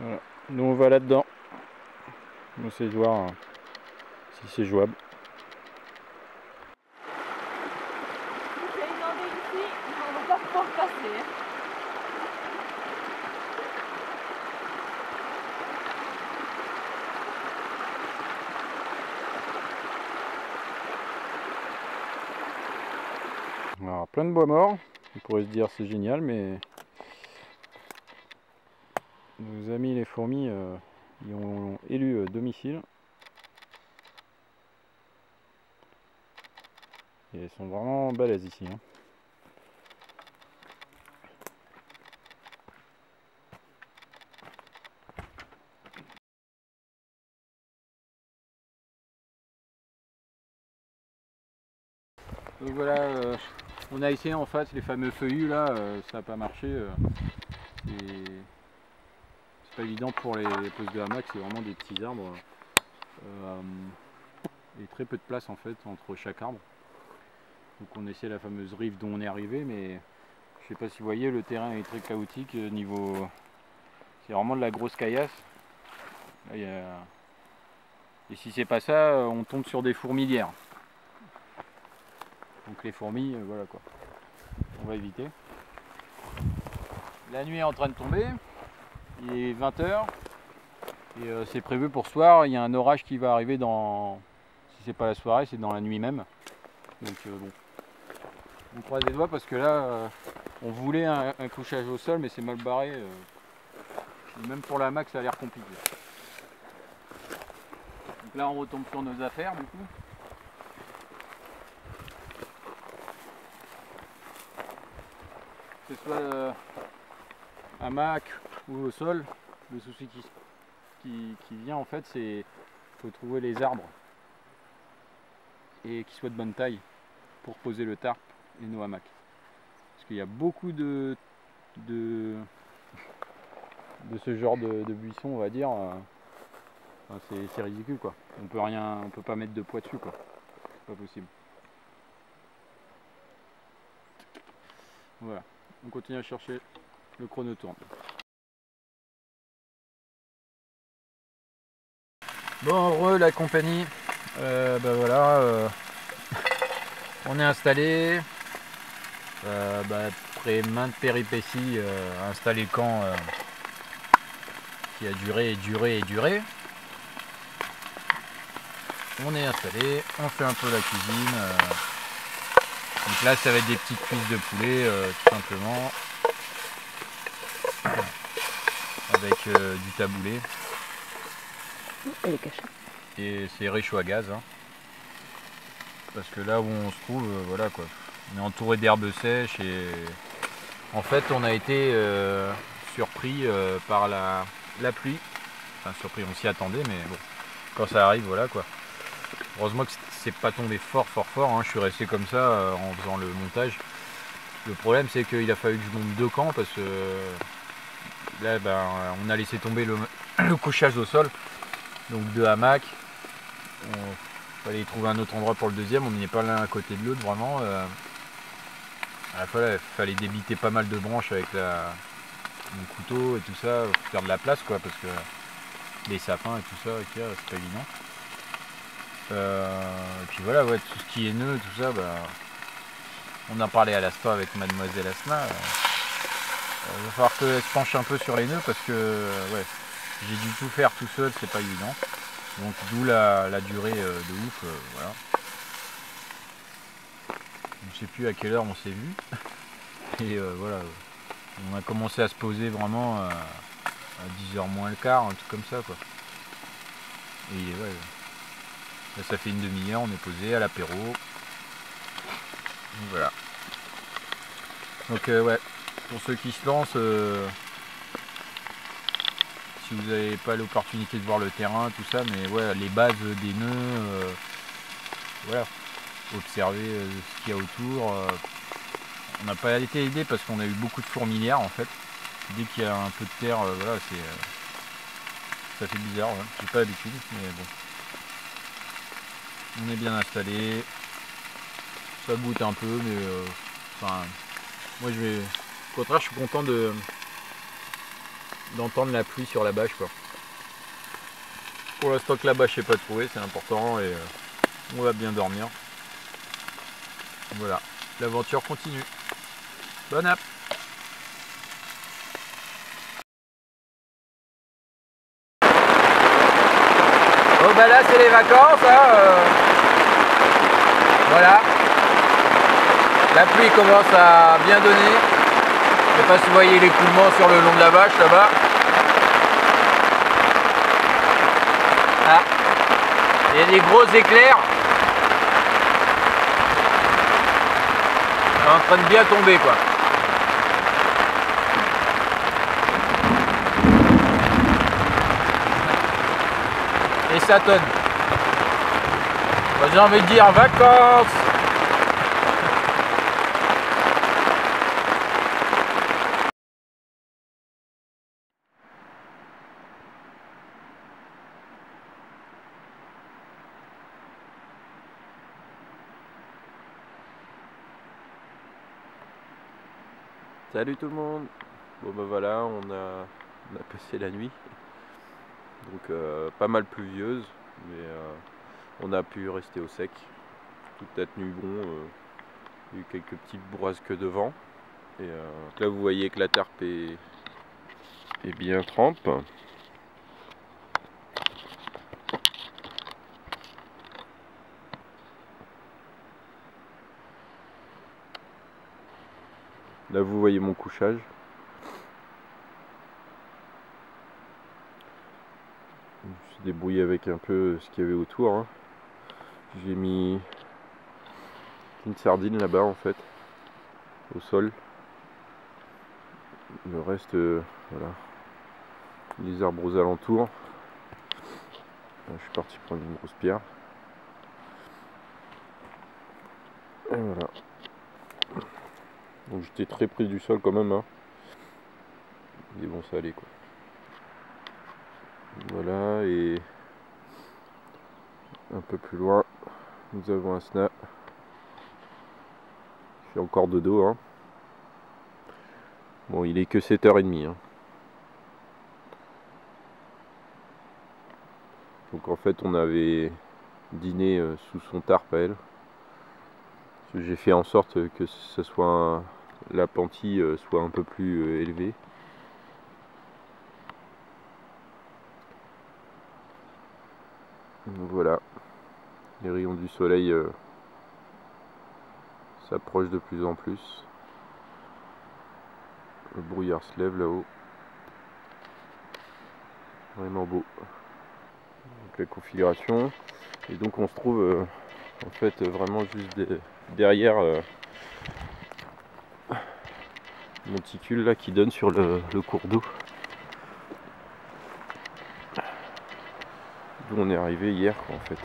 Voilà. Nous on va là-dedans. On essaie de voir si c'est jouable. C'est inondé ici, on ne va pas pouvoir passer. Alors plein de bois morts. On pourrait se dire c'est génial, mais nos amis les fourmis y ont élu domicile. Et elles sont vraiment balèzes ici. Hein. Donc voilà, on a essayé en face les fameux feuillus là, ça n'a pas marché. C'est pas évident pour les postes de hamac, c'est vraiment des petits arbres. Et très peu de place en fait entre chaque arbre. Donc on essaie la fameuse rive dont on est arrivé, mais je sais pas si vous voyez, le terrain est très chaotique niveau. C'est vraiment de la grosse caillasse. Là, et si c'est pas ça, on tombe sur des fourmilières. Donc les fourmis, voilà quoi. On va éviter. La nuit est en train de tomber. Il est 20 h. Et c'est prévu pour ce soir. Il y a un orage qui va arriver dans. Si c'est pas la soirée, c'est dans la nuit même. Donc bon. On croise les doigts parce que là, on voulait un couchage au sol, mais c'est mal barré. Même pour la max, ça a l'air compliqué. Donc là, on retombe sur nos affaires du coup. Que ce soit hamac ou au sol, le souci qui vient en fait, c'est qu'il faut trouver les arbres et qui soient de bonne taille pour poser le tarp et nos hamacs. Parce qu'il y a beaucoup de ce genre de buisson, on va dire. Enfin, c'est ridicule quoi. On peut pas mettre de poids dessus quoi. C'est pas possible. Voilà. On continue à chercher, le chrono tourne. Bon, heureux la compagnie. Bah voilà, on est installé. Après maintes péripéties, installer le camp qui a duré et duré et duré. On est installé, on fait un peu la cuisine. Donc là, ça va être des petites cuisses de poulet, tout simplement, avec du taboulé. Et c'est réchaud à gaz. Hein. Parce que là où on se trouve, voilà quoi. On est entouré d'herbes sèches et en fait, on a été surpris par la pluie. Enfin, surpris, on s'y attendait, mais bon, quand ça arrive, voilà quoi. Heureusement que c'est pas tombé fort. Hein. Je suis resté comme ça en faisant le montage. Le problème, c'est qu'il a fallu que je monte 2 camps parce que là, on a laissé tomber le couchage au sol. Donc 2 hamacs. Il fallait trouver un autre endroit pour le deuxième. On n'est pas l'un à côté de l'autre, vraiment. À la fois, il fallait débiter pas mal de branches avec mon couteau et tout ça, pour faire de la place, quoi, parce que les sapins et tout ça, c'est pas évident. Et puis voilà, ouais, tout ce qui est nœud, tout ça, on a parlé à l'instant avec mademoiselle Asma. Il va falloir qu'elle se penche un peu sur les nœuds parce que ouais, j'ai dû tout faire tout seul, c'est pas évident. Donc d'où la durée de ouf, voilà. Je sais plus à quelle heure on s'est vu. Et voilà, on a commencé à se poser vraiment à 10 h moins le quart, un truc comme ça quoi. Et ouais, là, ça fait une demi-heure, on est posé à l'apéro. Voilà. Donc ouais, pour ceux qui se lancent, si vous n'avez pas l'opportunité de voir le terrain, tout ça, mais ouais, les bases des nœuds, voilà, observer ce qu'il y a autour. On n'a pas été aidé parce qu'on a eu beaucoup de fourmilières en fait. Dès qu'il y a un peu de terre, voilà, ça fait bizarre, ouais. J'ai pas l'habitude, mais bon. On est bien installé. Ça goûte un peu, mais enfin, moi au contraire, je suis content d'entendre la pluie sur la bâche, quoi. Pour l'instant que la bâche n'est pas trouée, c'est important et on va bien dormir. Voilà, l'aventure continue. Bonne app. Bon bah là c'est les vacances, hein, voilà. La pluie commence à bien donner. Je ne sais pas si vous voyez l'écoulement sur le long de la bâche là-bas. Ah, il y a des gros éclairs. C'est en train de bien tomber, quoi. Et ça tonne. J'ai envie de dire vacances. Salut tout le monde. Bon bah voilà, on a passé la nuit. Donc pas mal pluvieuse, mais on a pu rester au sec toute la nuit. Bon, il y a eu quelques petites bourrasques de vent. Et là vous voyez que la tarpe est bien trempe. Là vous voyez mon couchage. Je me suis débrouillé avec un peu ce qu'il y avait autour, hein. J'ai mis une sardine là-bas en fait, au sol. Le reste, voilà, les arbres aux alentours. Là, je suis parti prendre une grosse pierre. Et voilà. Donc j'étais très près du sol quand même, hein. Mais bon, ça allait quoi. Voilà, et un peu plus loin, nous avons un sna. Il fait encore de dos, hein. Bon, il est que 7h30, hein. Donc en fait, on avait dîné sous son tarpe à elle. J'ai fait en sorte que ce soit la pentille soit un peu plus élevée. Donc voilà, les rayons du soleil s'approchent de plus en plus. Le brouillard se lève là-haut. Vraiment beau. Donc la configuration. Et donc on se trouve en fait vraiment juste derrière monticule là qui donne sur le cours d'eau. D'où on est arrivé hier quoi, en fait.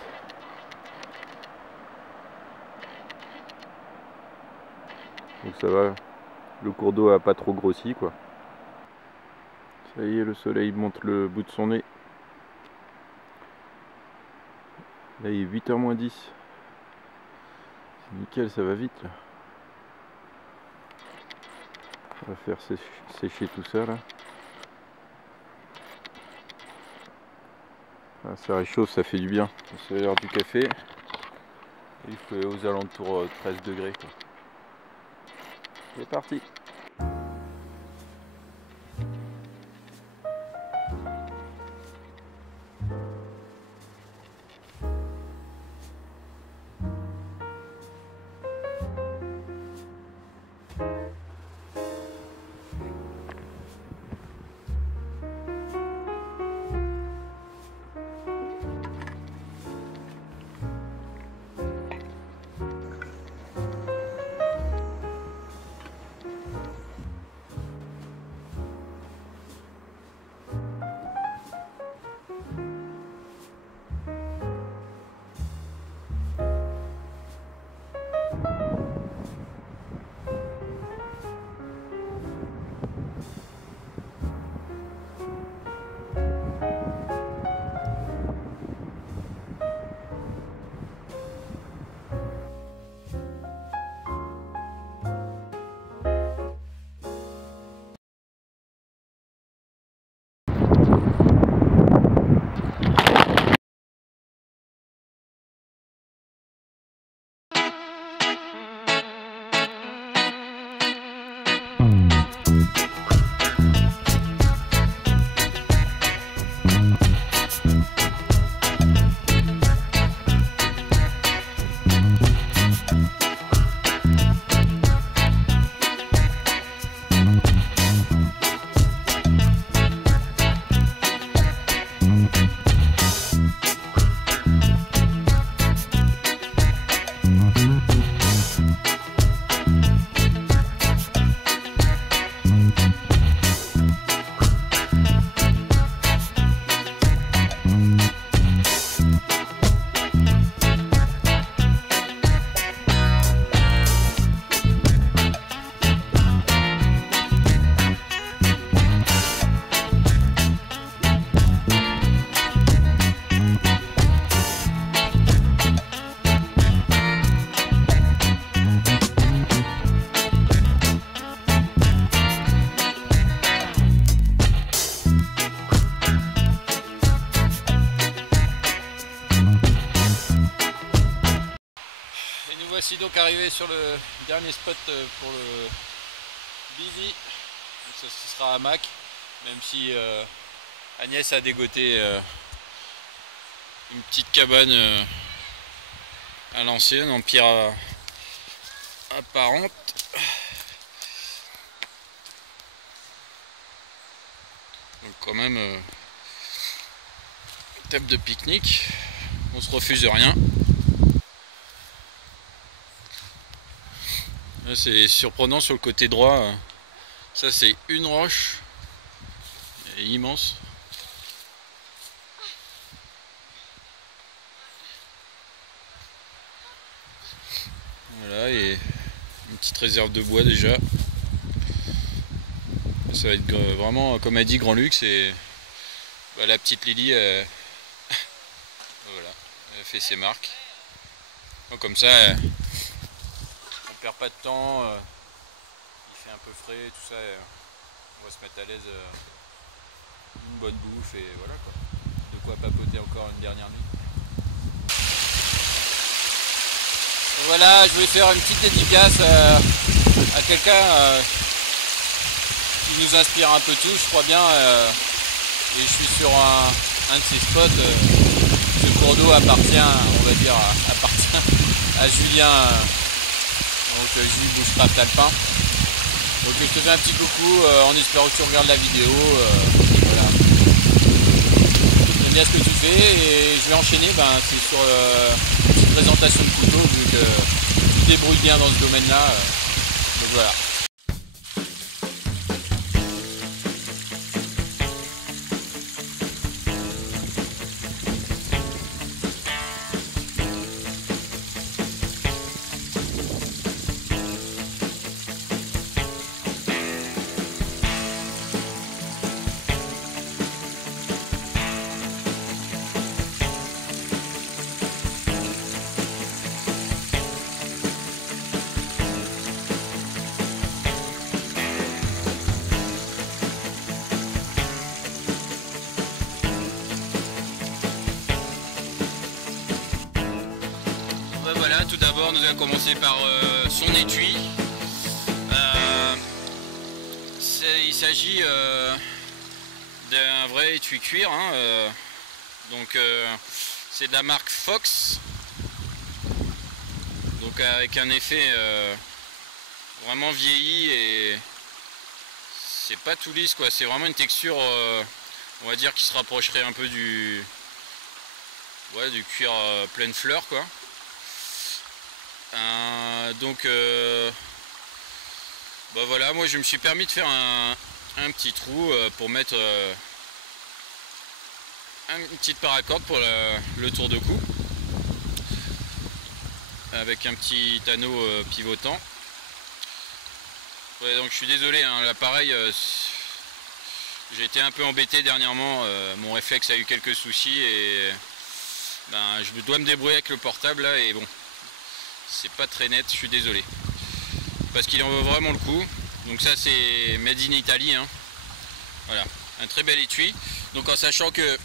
Donc ça va, le cours d'eau a pas trop grossi quoi. Ça y est, le soleil monte le bout de son nez. Là il est 8h moins 10. C'est nickel, ça va vite là. On va faire sécher tout ça là. Ah, ça réchauffe, ça fait du bien. C'est l'heure du café. Il fait aux alentours 13 degrés quoi. C'est parti. donc arrivé sur le dernier spot pour le Bivi. Donc ça ce sera hamac, même si Agnès a dégoté une petite cabane à l'ancienne en pierre apparente. Donc quand même table de pique-nique, on se refuse rien. C'est surprenant sur le côté droit, ça c'est une roche immense. Voilà, et une petite réserve de bois déjà. Ça va être vraiment, comme a dit, grand luxe. Et bah, la petite Lily voilà, elle fait ses marques. Donc, comme ça on perd pas de temps, il fait un peu frais, tout ça, on va se mettre à l'aise, une bonne bouffe et voilà quoi. De quoi papoter encore une dernière nuit. Voilà, je voulais faire une petite dédicace à quelqu'un qui nous inspire un peu tous, je crois bien, et je suis sur un de ces spots. Ce cours d'eau appartient, on va dire, appartient à Julien, donc Jules Bushcraft Alpin. Donc je te fais un petit coucou en espérant que tu regardes la vidéo. Voilà. J'aime bien ce que tu fais et je vais enchaîner, c'est sur une petite présentation de couteau vu que tu te débrouilles bien dans ce domaine-là. Donc voilà. Voilà, tout d'abord nous allons commencer par son étui. Il s'agit d'un vrai étui cuir, hein, donc c'est de la marque Fox, donc avec un effet vraiment vieilli et c'est pas tout lisse quoi, c'est vraiment une texture on va dire qui se rapprocherait un peu du cuir pleine fleur quoi. Donc voilà, moi je me suis permis de faire un petit trou pour mettre une petite paracorde pour le tour de cou avec un petit anneau pivotant. Ouais, donc je suis désolé, hein, l'appareil j'ai été un peu embêté dernièrement, mon réflexe a eu quelques soucis et je dois me débrouiller avec le portable là et bon, c'est pas très net, je suis désolé parce qu'il en vaut vraiment le coup. Donc ça c'est made in Italy, hein. Voilà, un très bel étui, donc en sachant que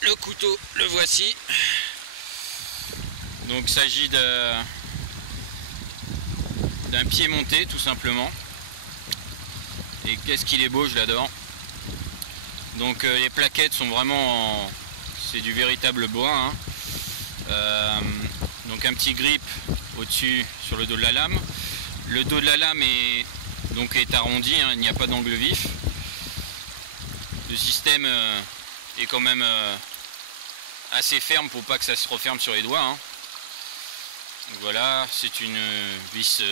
le couteau le voici, donc il s'agit d'un pied monté tout simplement, et qu'est-ce qu'il est beau, je l'adore. Donc les plaquettes sont vraiment c'est du véritable bois, hein. Donc un petit grip au-dessus sur le dos de la lame. Le dos de la lame est arrondi, hein, il n'y a pas d'angle vif. Le système est quand même assez ferme pour pas que ça se referme sur les doigts, hein. Donc voilà, c'est une vis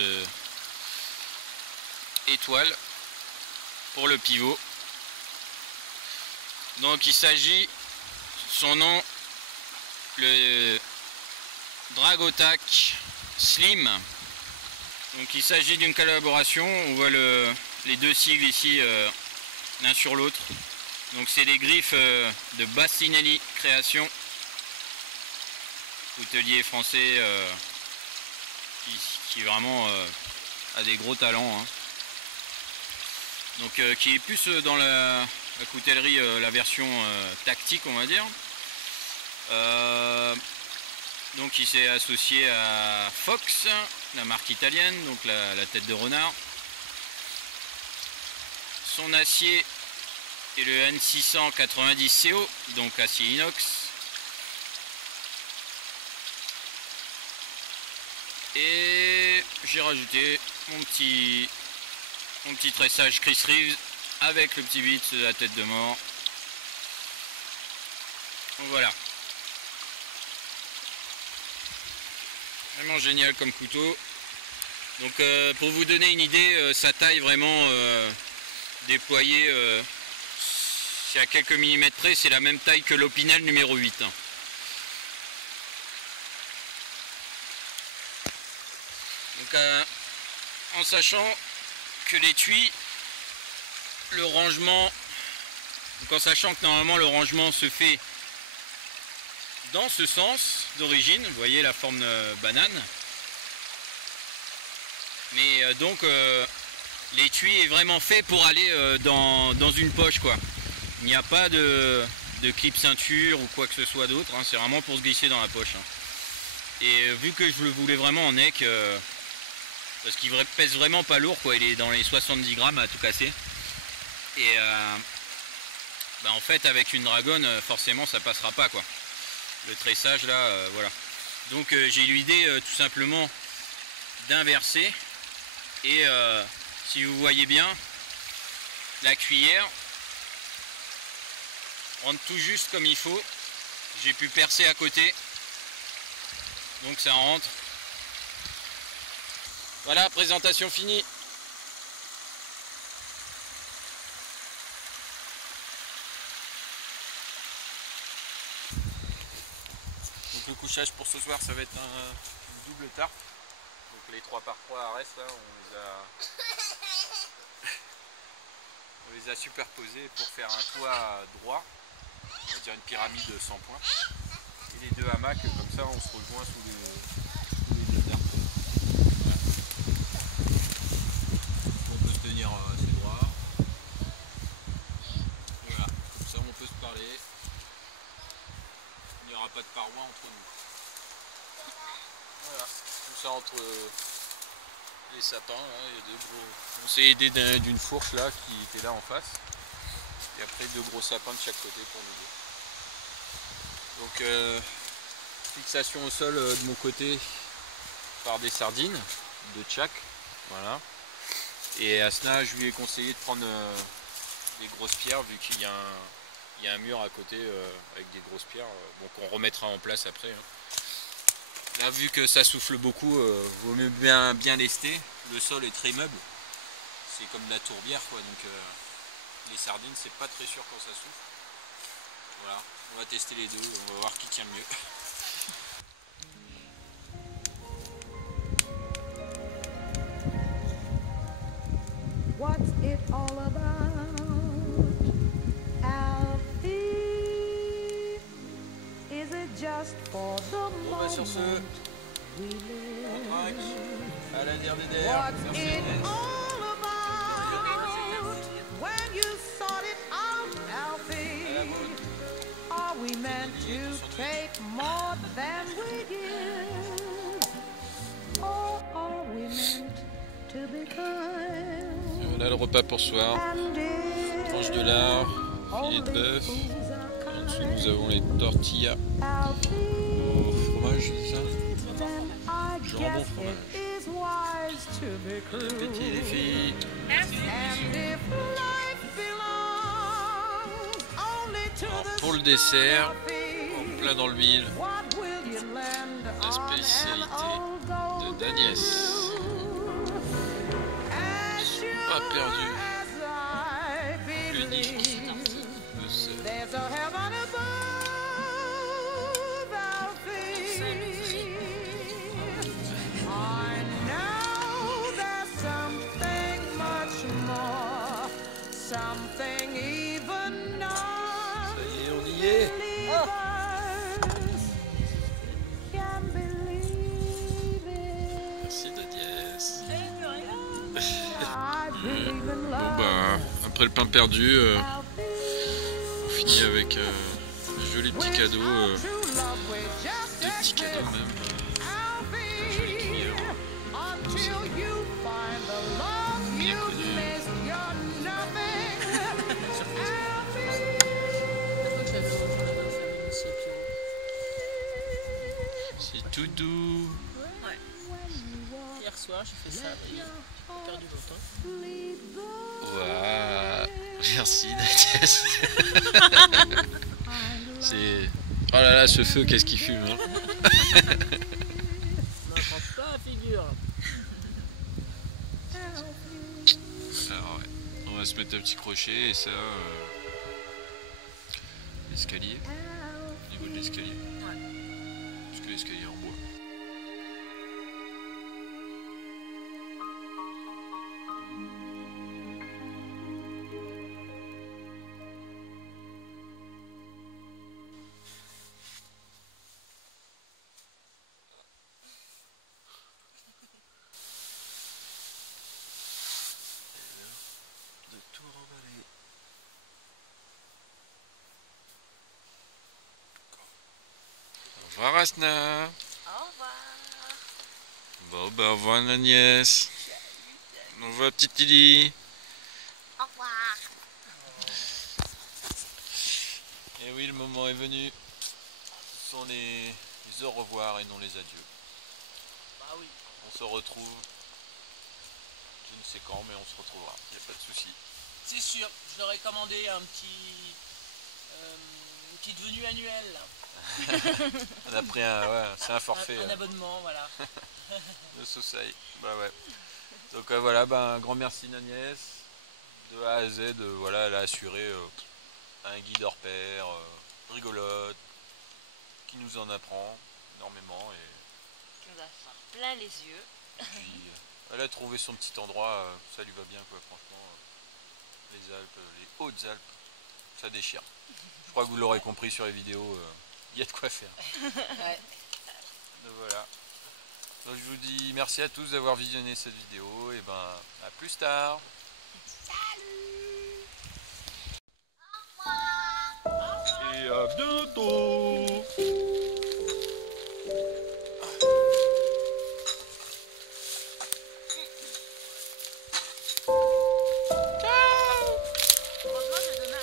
étoile pour le pivot. Donc il s'agit, son nom, le Dragotac Slim. Donc il s'agit d'une collaboration, on voit les deux sigles ici l'un sur l'autre. Donc c'est les griffes de Bassinelli Création, hôtelier français qui vraiment a des gros talents, hein. Donc qui est plus dans la coutellerie, la version tactique on va dire. Donc il s'est associé à Fox, la marque italienne, donc la tête de renard. Son acier est le N690 CO, donc acier inox. Et j'ai rajouté mon petit tressage Chris Reeves avec le petit bit de la tête de mort. Donc voilà. Vraiment génial comme couteau. Donc pour vous donner une idée, sa taille vraiment déployée, c'est à quelques millimètres près, c'est la même taille que l'Opinel numéro 8. Donc en sachant que l'étui, le rangement, donc en sachant que normalement le rangement se fait dans ce sens d'origine, vous voyez la forme banane, mais donc l'étui est vraiment fait pour aller dans une poche quoi. Il n'y a pas de clip ceinture ou quoi que ce soit d'autre, hein. C'est vraiment pour se glisser dans la poche, hein. Et vu que je le voulais vraiment en neck, parce qu'il pèse vraiment pas lourd quoi, il est dans les 70 grammes à tout casser. Et bah en fait avec une dragonne forcément ça passera pas quoi. Le tressage là, voilà. Donc j'ai eu l'idée tout simplement d'inverser. Et si vous voyez bien, la cuillère rentre tout juste comme il faut. J'ai pu percer à côté. Donc ça rentre. Voilà, présentation finie. Donc le couchage pour ce soir, ça va être une double tarte. Donc les 3 par 3 arrêts là, on les a superposés pour faire un toit droit. On va dire une pyramide de 100 points. Et les deux hamacs, comme ça on se rejoint sous les deux arbres. Voilà. On peut se tenir assez droit. Voilà, comme ça on peut se parler. Il n'y aura pas de paroi entre nous. Voilà, tout ça entre les sapins, là, il y a deux gros. On s'est aidé d'une fourche là qui était là en face. Et après 2 gros sapins de chaque côté pour nous deux. Donc fixation au sol de mon côté par des sardines de tchak. Voilà. Et Asna, je lui ai conseillé de prendre des grosses pierres vu qu'il y a un mur à côté avec des grosses pierres, bon, qu'on remettra en place après, hein. Là vu que ça souffle beaucoup, vaut mieux bien lester. Le sol est très meuble. C'est comme de la tourbière quoi, donc les sardines c'est pas très sûr quand ça souffle. Voilà, on va tester les deux, on va voir qui tient le mieux. What's it all about, Alfie? Is it just for the Bon bah sur ce, we live? on craque à la DRDR. What's it all about when you sort it out, Alfie? Are we meant to take more than we give? Or are we meant to be kind? Voilà le repas pour ce soir. Tranche de lard, filet de bœuf. En dessous nous avons les tortillas au fromage, c'est ça? Jambon fromage. Bon appétit les filles. Alors, pour le dessert, en plein dans l'huile, la spécialité de d'Agnès. Pas perdu. L'unique de ce. Something even not. Ça y est, on y est. Merci de Diès. Bon bah, après le pain perdu, on finit avec un joli petit cadeau deux petits cadeaux même. Un joli cuillère. Until you find the love Bien you connu. missed, you're nothing. C'est tout doux. Hier soir, j'ai fait ça, j'ai perdu longtemps. Waouh. Merci Nathès. C'est... Oh là là, ce feu, qu'est-ce qu'il fume hein. N'entends pas la figure. Alors ouais, on va se mettre un petit crochet et ça... l'escalier. Au niveau de l'escalier. Ouais. Parce que l'escalier est en bois. De tout remballer. Au revoir Asna. Au revoir. Bon bah au revoir Agnès. Au revoir petite Lily. Au revoir. Et oui, le moment est venu. Ce sont les au revoir et non les adieux. Bah oui. On se retrouve. Je ne sais quand, mais on se retrouvera. Il n'y a pas de souci. C'est sûr, je leur ai commandé une petite venue annuelle. Là. On a pris un, ouais, c'est un forfait. Un abonnement, voilà. Le Sosaï. Bah ouais. Donc voilà, bah, un grand merci Agnès. De A à Z, voilà, elle a assuré un guide hors pair, rigolote, qui nous en apprend énormément. Et Tu nous as fait plein les yeux. puis elle a trouvé son petit endroit, ça lui va bien quoi, franchement. Les Alpes, les Hautes-Alpes, ça déchire. Je crois que vous l'aurez compris sur les vidéos, il y a de quoi faire. Ouais. Donc voilà. Donc je vous dis merci à tous d'avoir visionné cette vidéo et ben à plus tard. Et à bientôt. Heureusement, j'ai donné un.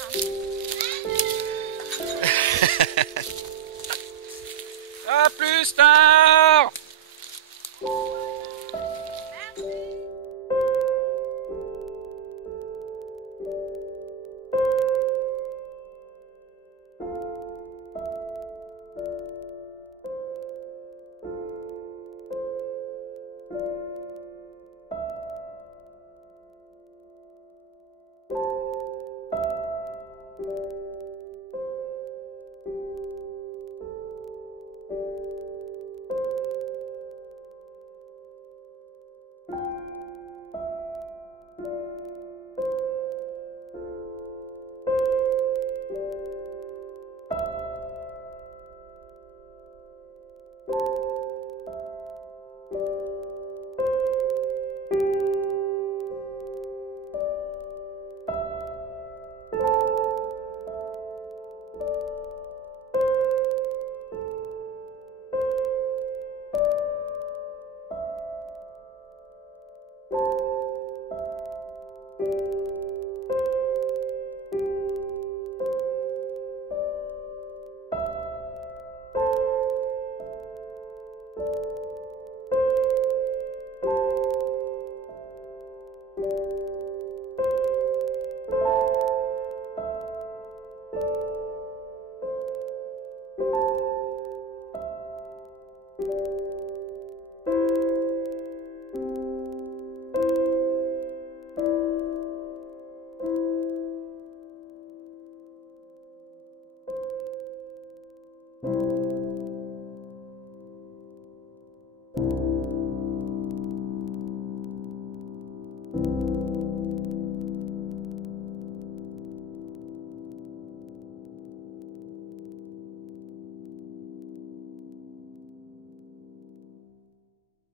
À plus tard. Thank you.